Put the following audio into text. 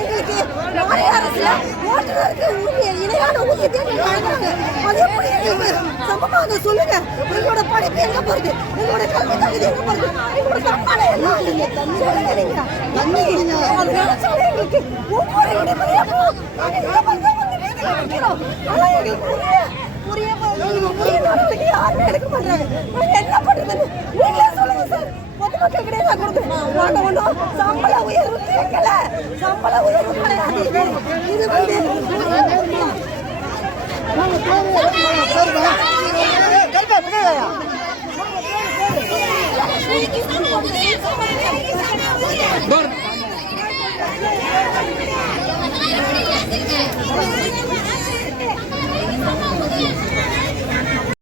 எங்களுக்கு மாநில அரசுல ஓட்டுநருக்கு இணையான ஊதியத்தை வழங்குறாங்க. அது எப்படி எங்களுக்கு சமமாக சொல்லுங்க. எங்களோட படிப்பு எங்க போறது, எங்களோட கல்வி தகுதி எங்க போறது, எங்களோட சம்பளம் என்ன சொல்லுங்க. அது நினைச்சாலே எங்களுக்கு ஒவ்வொரு இடைவெளியும் ஆனா எங்களுக்கு புரிய நடத்துக்கு யாருமே எடுக்க மாட்டாங்க. என்ன பண்றதுன்னு நீங்களே சொல்லுங்க சார். பொதுமக்கள் கிடையாது கொடுத்து ஒன்றும் சம்பள உயர்வு கேட்கல. சம்பள உயர்வு கிடையாது. இது வந்து